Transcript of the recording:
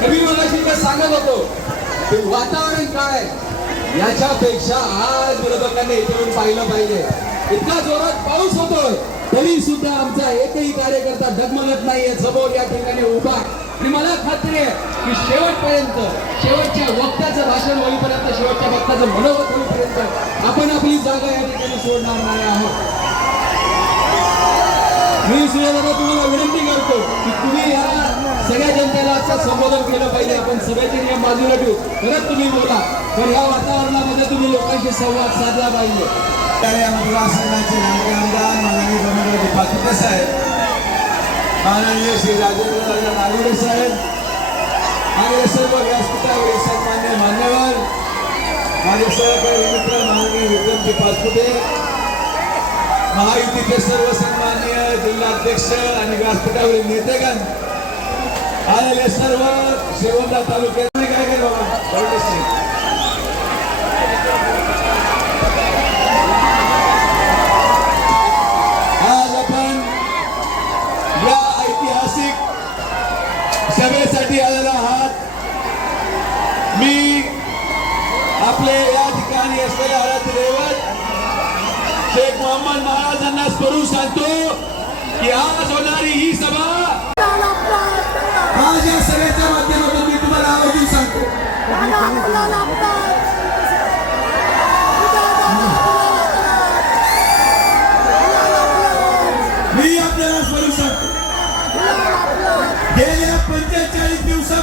तुम्ही मला शिकत सांगत होतो ते वातावरण काय? याच्यापेक्षा आज विरोधकांनी येऊन पाहिलं पाहिजे. इतका जोरात पाऊस होतोय तरी सुद्धा आमचा एकही कार्यकर्ता डगमगत नाहीये. समोर या ठिकाणी उभा. आणि मला खात्री आहे की शेवटपर्यंत शेवटच्या वक्त्याचं भाषण होईपर्यंत शेवटच्या वक्त्याचं मनोगत होईपर्यंत आपण आपली जागा या ठिकाणी सोडणार नाही आहोत. मी सूर्यदादा तुम्हाला विनंती करतो की तुम्ही या सगळ्या जनतेला आजचा संबोधन केलं पाहिजे. आपण सगळ्याचे नियम बाजूला ठेवू. खरंच तुम्ही बोला पण या वातावरणामध्ये तुम्ही लोकांशी संवाद साधला पाहिजे. त्या मतदारसंघाचे माननीय श्री राजेंद्र नागोडे साहेब आणि हे सर्व व्यासपीठावरील सन्मान्य मान्यवर माझे सहकारी मित्र माननीय विक्रमजी पाचपुते महायुतीचे सर्व सन्मान्य जिल्हाध्यक्ष आणि व्यासपीठावरील नेतेगण आलेले सर्व शिरोंदा तालुक्यात काय काय बाबा बर्डे साहेब आज आपण या ऐतिहासिक सभेसाठी आलेला आहात. मी आपले या ठिकाणी असलेले आराध्य दैवत शेख मोहम्मद महाराजांना स्वरूप सांगतो की आज होणारी ही सभा आज या सभेच्या माध्यमातून मी तुम्हाला आवर्जून सांगतो. गेल्या पंचेचाळीस दिवसा